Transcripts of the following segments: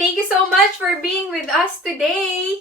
Thank you so much for being with us today.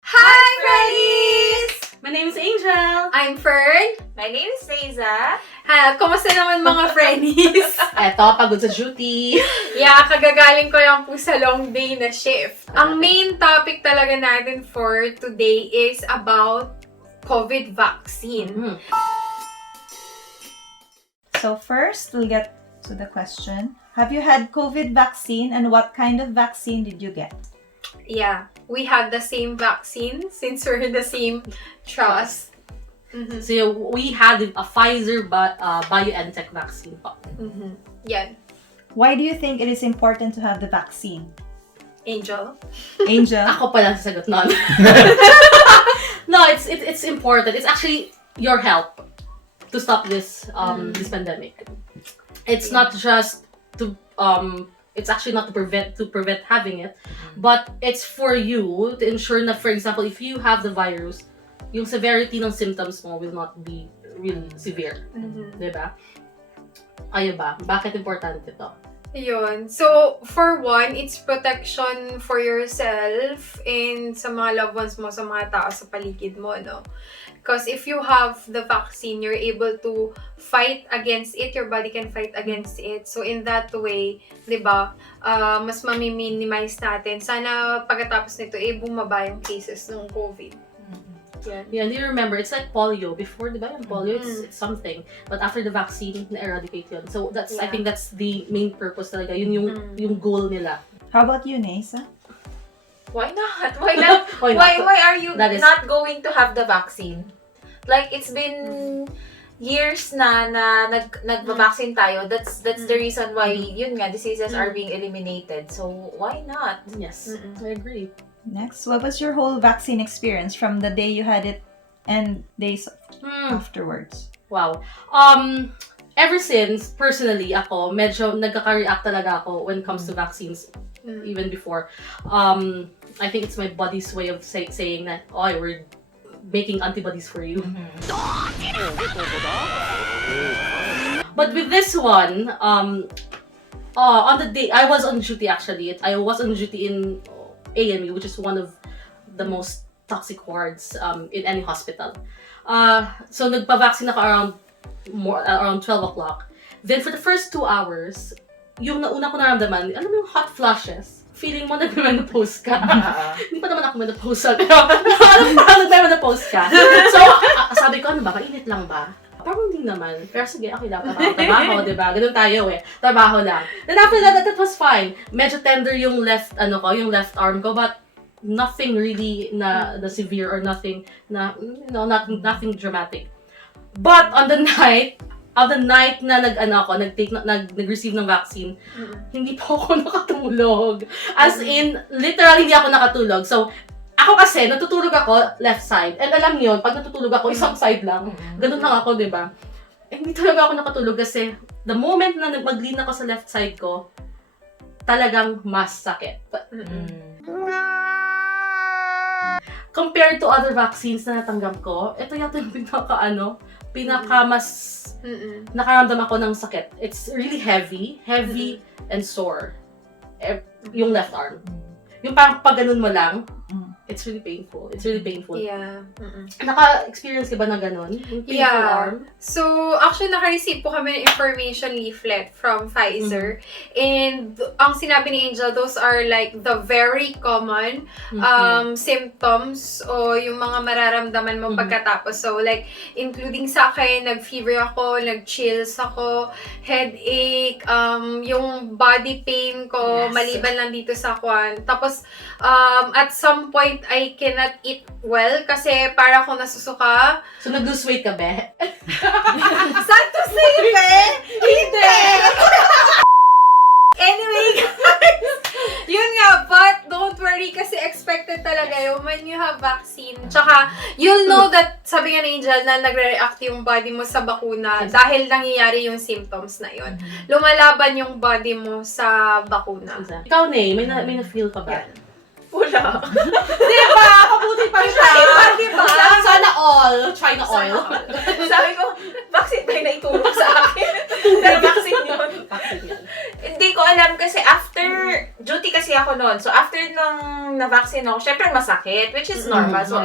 Hi, Frennies! My name is Angel. I'm Fern. My name is Liza. Kumusta naman mga Frennies? Eto, pagod sa duty. Yeah, kagagaling ko lang po sa long day na shift. Ang main topic talaga natin for today is about COVID vaccine. So first, we'll get to the question. Have you had COVID vaccine and what kind of vaccine did you get? Yeah, we had the same vaccine since we're in the same trust. So we had a Pfizer BioNTech vaccine po. Yan. Why do you think it is important to have the vaccine? Angel? Angel? Ako pa lang sasagot nun. No, it's important. It's actually your help to stop this this pandemic. It's not just to it's actually not to prevent having it, but it's for you to ensure that, for example, if you have the virus, yung severity ng symptoms mo will not be really severe. Diba? Ayun ba? Bakit importante ito? Yun. So, for one, it's protection for yourself and sa mga loved ones mo, sa mga tao sa paligid mo, no? Because if you have the vaccine, you're able to fight against it. Your body can fight against it. So, in that way, di ba, mas mami-minimize natin. Sana pagkatapos nito, bumaba yung cases ng COVID. Yeah, do you remember? It's like polio. Before, di ba yung polio, it's something. But after the vaccine, na-eradicate yun. So, that's I think that's the main purpose talaga. Yun yung goal nila. How about you, Nesa? Why not? Why not? Why are you not going to have the vaccine? Like, it's been years na nagva-vaccine tayo. That's the reason why yun nga diseases are being eliminated. So why not? Yes, I agree. Next, what was your whole vaccine experience from the day you had it and days afterwards? Wow. Ever since, personally, ako, medyo nagkaka-react talaga ako when it comes to vaccines. Even before. I think it's my body's way of saying that, oh, we're making antibodies for you. But with this one, on the day, I was on duty actually. I was on duty in AMU, which is one of the most toxic wards in any hospital. So nagpa-vaccine ako around 12 o'clock. Then for the first 2 hours, yung nauna ko naramdaman, alam mo yung hot flushes? Feeling mo nag-menopause ka. Hindi pa naman ako menopausal, pero alam mo nag-menopause ka. So, sabi ko, ano ba? Mainit lang ba? Parang hindi naman. Pero sige, okay lang. Trabaho, diba? Ganun tayo eh. Trabaho lang. Then after that was fine. Medyo tender yung left arm ko, but nothing really na severe or nothing nothing dramatic. But on the night na nag-receive ng vaccine, hindi po ako nakatulog. As in, literally hindi ako nakatulog. So, ako kasi, natutulog ako left side. And alam niyo, pag natutulog ako, isang side lang. Ganun lang ako, di ba? Hindi talaga ako nakatulog kasi the moment na mag-lean ako sa left side ko, talagang mas sakit. Compared to other vaccines na natanggap ko, ito yata yung pinaka mas nakaramdam ako ng sakit. It's really heavy and sore. Yung left arm. Yung parang pag ganun mo lang, it's really painful. Yeah. Naka-experience ka ba na ganun? Yung painful arm? So, actually, naka-receive po kami ng information leaflet from Pfizer. And ang sinabi ni Angel, those are like the very common symptoms o yung mga mararamdaman mo pagkatapos. So, like, including sa akin, nag-fever ako, nag-chills ako, headache, yung body pain ko, maliban lang dito sa kwan. Tapos, at some point, I cannot eat well kasi para akong nasusuka. So, nag-lose weight ka, be? Sad to say, be? Hindi! Anyway, guys, yun nga, but don't worry kasi expect affected talaga yun when you have vaccine. Tsaka, you'll know that, sabi nga ni Angel, na nagre-react yung body mo sa bakuna dahil nangyayari yung symptoms na yun. Lumalaban yung body mo sa bakuna. Ikaw, Nay, may na-feel ka ba? Wala. Diba? Kabuti pa siya. Diba? Sana all. Try na oil. Sabi ko, vaccine ba yung naitulog sa akin? Pero vaccine yun. Hindi ko alam kasi after, duty kasi ako noon. So after nung na-vaccine ako, syempre masakit, which is normal. So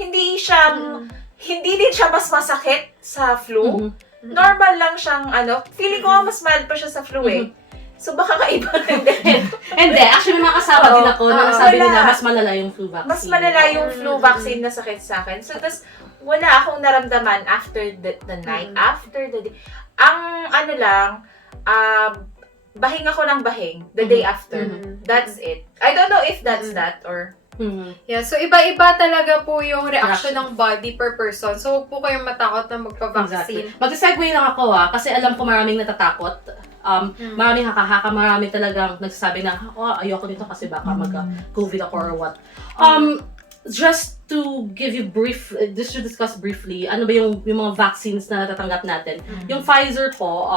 hindi din siya mas masakit sa flu. Normal lang siyang feeling ko mas mild pa siya sa flu eh. So baka kaiba na din. Hindi, actually may mga kasama din ako na nasabi nila mas malala yung flu vaccine. Mas malala yung flu vaccine na sakit sa akin. So tas wala akong naramdaman after the night, after the day. Ang bahing ako ng bahing the day after. That's it. I don't know if that's that or Yeah, so iba-iba talaga po yung reaction ng body per person. So huwag po kayong matakot na magpa-vaccine. Exactly. Mag-segue lang ako kasi alam ko maraming natatakot. Maraming haka-haka, maraming talagang nagsasabi na, ayoko nito kasi baka mag-COVID ako or what. Just to give you just to discuss briefly, ano ba yung mga vaccines na natatanggap natin. Yung Pfizer po,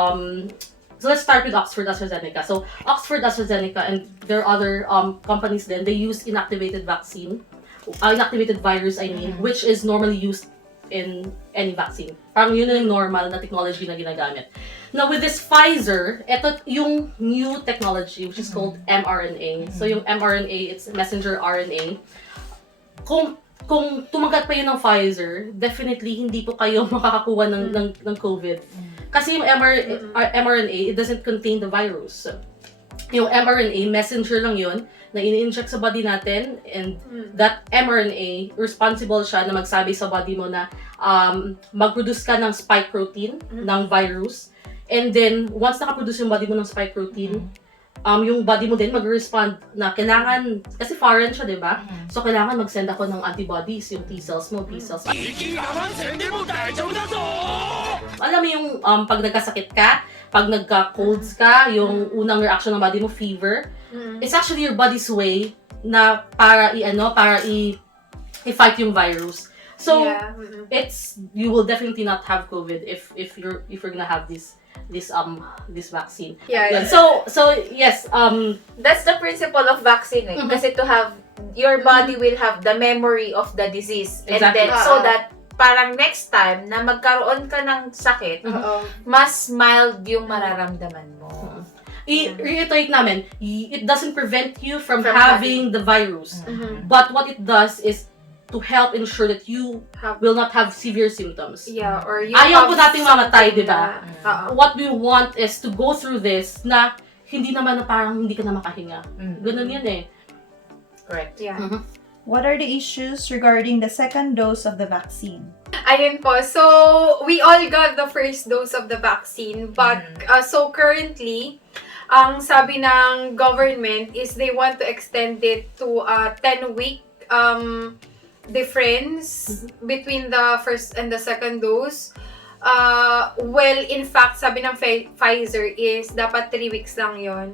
so let's start with Oxford-Astrazeneca. So Oxford-Astrazeneca and there are other companies then, they use inactivated inactivated virus, which is normally used in any vaccine. Parang yun yung normal na technology na ginagamit. Now with this Pfizer, ito yung new technology which is called mRNA. So yung mRNA, it's messenger RNA. Kung tumagat pa yun ng Pfizer, definitely hindi po kayo makakakuha ng COVID. Kasi yung mRNA, it doesn't contain the virus. Yung mRNA, messenger lang yun na ini-inject sa body natin, and that mRNA, responsible siya na magsabi sa body mo na mag-produce ka ng spike protein ng virus, and then once nakaproduce yung body mo ng spike protein, yung body mo din mag-respond na kailangan, kasi foreign siya, di ba? So kailangan mag-send ako ng antibodies, yung T-cells mo, B-cells. Alam mo yung pag nagkasakit ka, pag nagka-colds ka, yung unang reaction ng body mo, fever, it's actually your body's way na para i-fight yung virus. So, you will definitely not have COVID if you're gonna have this vaccine. Yeah. So yes, that's the principle of vaccine kasi to have your body will have the memory of the disease, and then so that parang next time na magkaroon ka ng sakit, mas mild yung mararamdaman mo. I-reiterate namin, it doesn't prevent you from having the virus. But what it does is to help ensure that you will not have severe symptoms. Yeah, or you ayaw po nating mamatay, di ba? Na, What we want is to go through this na hindi naman na parang hindi ka na makahinga. Ganun yan eh. Correct. Yeah. What are the issues regarding the second dose of the vaccine? Ayun po. So, we all got the first dose of the vaccine. But, so currently, ang sabi ng government is they want to extend it to a 10-week difference between the first and the second dose. Well, in fact, sabi ng Pfizer is dapat 3 weeks lang yon.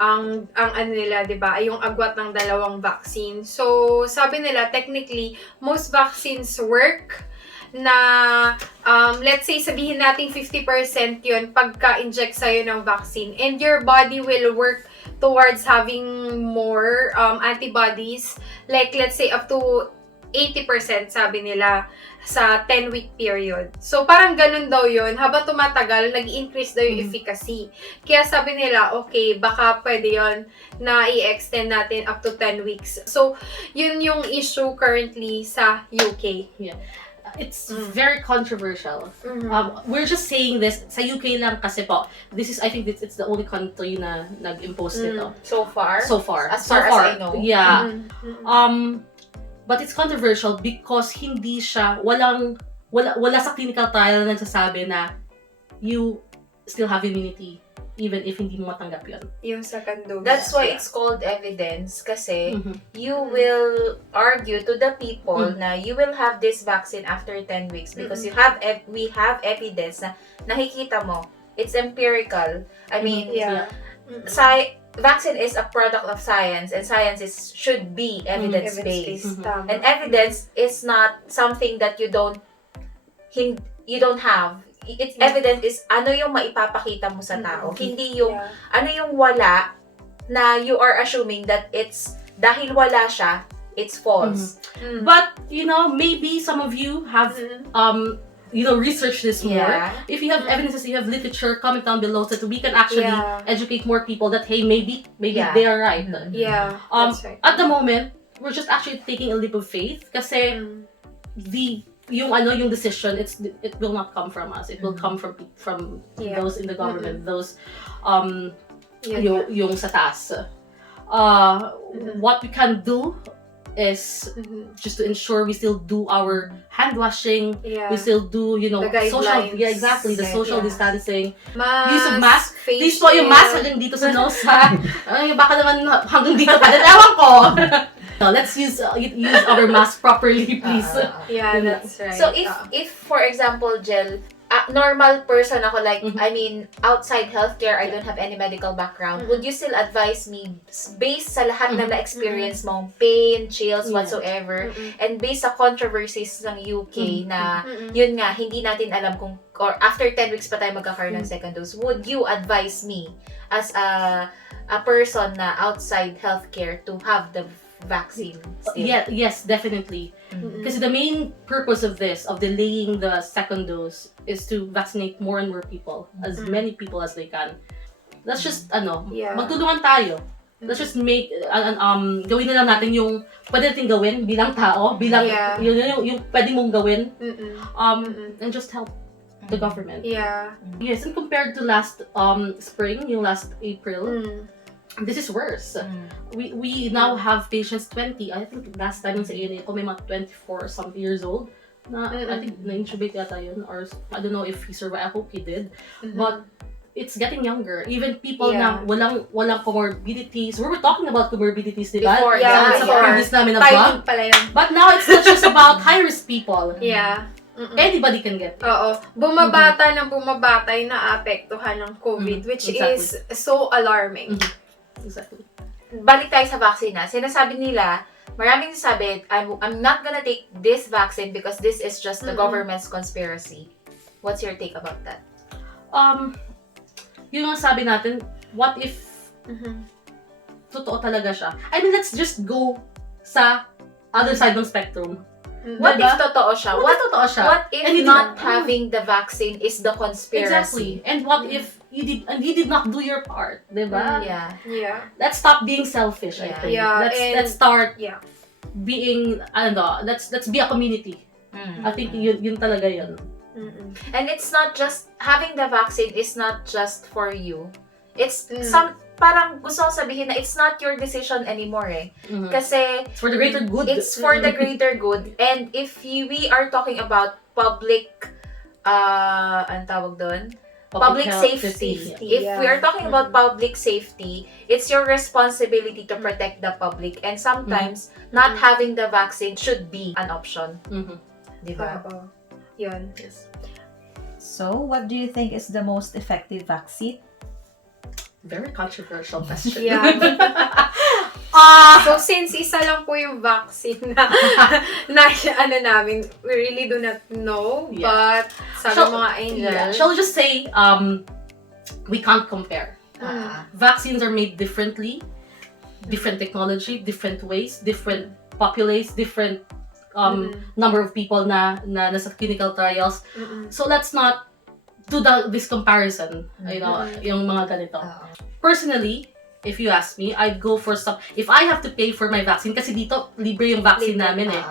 Ang ano nila, 'di ba? Ay yung agwat ng dalawang vaccine. So, sabi nila technically most vaccines work na let's say sabihin natin 50% 'yun pagka-inject sa'yo ng vaccine, and your body will work towards having more antibodies, like let's say up to 80% sabi nila sa 10-week period. So, parang ganun daw yun. Habang tumatagal, nag-increase daw yung efficacy. Kaya sabi nila, okay, baka pwede yun na i-extend natin up to 10 weeks. So, yun yung issue currently sa UK. Yeah. It's very controversial. We're just saying this sa UK lang kasi po. I think it's the only country na nag-impose nito. So far? As So far as I know. Yeah. But it's controversial because hindi siya, wala sa clinical trial na nagsasabi na you still have immunity even if hindi mo matanggap yun. Yung second dose. That's why it's called evidence kasi you will argue to the people na you will have this vaccine after 10 weeks because we have evidence na nakikita mo. It's empirical. I mean, vaccine is a product of science, and science should be evidence-based. Tama. And evidence is not something that you don't have. It's evidence is ano yung maipapakita mo sa tao. Hindi yung ano yung wala na you are assuming that it's dahil wala siya, it's false. But maybe some of you have research this more. If you have evidences, you have literature, comment down below so that we can actually educate more people that hey, maybe they are right. That's right. At the moment, we're just actually taking a leap of faith kasi yung decision, it will not come from us. It will come from those in the government, those yung sa taas. What we can do is just to ensure we still do our hand washing, we still do social the social distancing, use of mask. Please po yung mask hanggang dito sa nose ha. Baka naman hanggang dito pa din, ewan ko. No, let's use our mask properly, please. That's right. So if for example, Jel, normal person ako, like, I mean, outside healthcare, I don't have any medical background, would you still advise me, based sa lahat na na-experience mong pain, chills, whatsoever, and based sa controversies ng UK na, yun nga, hindi natin alam kung, or after 10 weeks pa tayo magkakaroon ng second dose, would you advise me, as a person na outside healthcare, to have the vaccine still? Yes, definitely. Because the main purpose of delaying the second dose is to vaccinate more and more people, as many people as they can. Let's just magtulungan tayo. Let's just make gawin na lang natin yung pwede natin gawin bilang tao, bilang yung pwede mong gawin, and just help the government. Yes, and compared to last spring, yung last April, this is worse. We now have patients 20. I think last time sa ANA ko may mga 24 something years old na I think na-intubate yata yun, or I don't know if he survived. I hope he did. But it's getting younger. Even people na walang comorbidities. We were talking about comorbidities, di ba? Before, sa previous namin na vlog. But now it's not just about high-risk people. Anybody can get it. Oo. Bumabata ng bumabatay na apektuhan ng COVID, which is so alarming. Exactly. Balik tayo sa vaccine na. Sinasabi nila, maraming sasabi, I'm not gonna take this vaccine because this is just the government's conspiracy. What's your take about that? Yung nga sabi natin, what if totoo talaga siya? I mean, let's just go sa other side ng spectrum. What if totoo siya? What if and not having the vaccine is the conspiracy? Exactly. And what if you did not do your part, diba? Let's stop being selfish, I think. Let's start being, let's be a community. I think yun talaga yun. And it's not just, having the vaccine is not just for you. It's parang gusto kong sabihin na it's not your decision anymore eh. Kasi it's for the greater good. It's for the greater good. And if we are talking about public, anong tawag doon? Public safety. If we are talking about public safety, it's your responsibility to protect the public. And sometimes, not having the vaccine should be an option. Diba? Yun. Yes. So, what do you think is the most effective vaccine? Very controversial question. So, since isa lang po yung vaccine na namin, we really do not know, but sabi mga angel. Shall we just say, we can't compare. Vaccines are made differently, different technology, different ways, different populace, different number of people na nasa clinical trials. So let's not do this comparison, yung mga ganito. Personally, if you ask me, I'd go for if I have to pay for my vaccine, kasi dito, libre yung vaccine namin eh.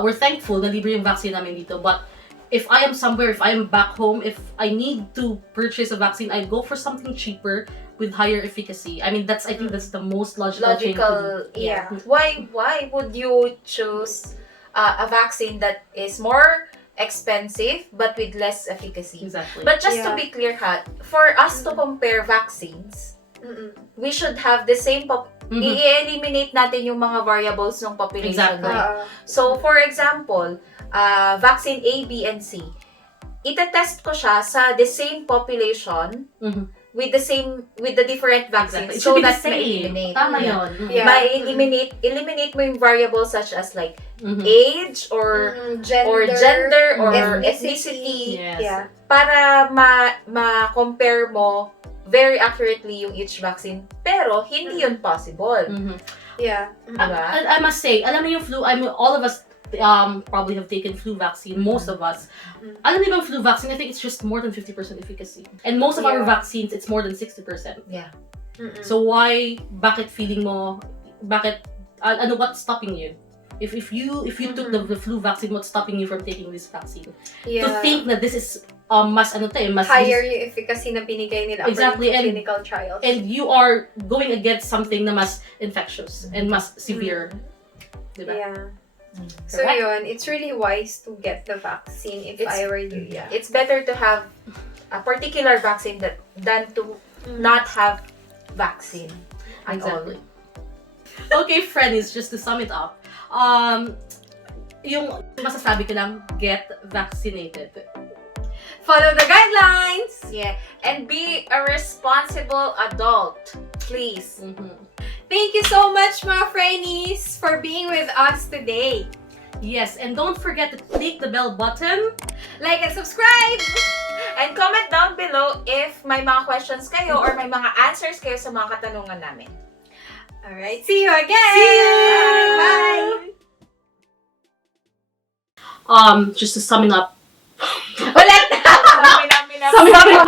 We're thankful na libre yung vaccine namin dito. But if I am somewhere, if I am back home, if I need to purchase a vaccine, I'd go for something cheaper with higher efficacy. I think that's the most logical thing to do. Why would you choose a vaccine that is more expensive but with less efficacy? Exactly. But just to be clear, for us to compare vaccines, we should have the same i-eliminate natin yung mga variables ng population. Exactly. So, for example, vaccine A, B, and C, itetest ko siya sa the same population with the different vaccines, Exactly. It so should be the that same. ma-eliminate. Tama Yeah. yun. Eliminate mo yung variables such as like Mhm. age or gender or ethnicity. Yes. Yeah. para ma-compare mo very accurately yung each vaccine. Pero hindi yun possible. Mhm. Yeah. Diba? I must say, alam mo yung flu, all of us probably have taken flu vaccine, most of us. Alam mo yung flu vaccine, I think it's just more than 50% efficacy. And most of our Yeah. vaccines, it's more than 60%. Yeah. So why, bakit feeling mo, ano what's stopping you? If you took the flu vaccine, what's stopping you from taking this vaccine? Yeah. To think that this is mas higher yung efficacy na binigay nila Exactly, according to clinical trials. and you are going against something na mas infectious and mas severe. Diba? Yeah. So Correct? yun, it's really wise to get the vaccine if I were you. Yeah. It's better to have a particular vaccine than to not have vaccine at Exactly. all. Okay, friends, just to sum it up, yung masasabi ko lang, get vaccinated. Follow the guidelines! Yeah, and be a responsible adult, please. Thank you so much, mga frennies, for being with us today. Yes, and don't forget to click the bell button. Like and subscribe! And comment down below if may mga questions kayo or may mga answers kayo sa mga katanungan namin. Alright, see you again! See you! Bye! Just to sum it up. Ulit! Summing up.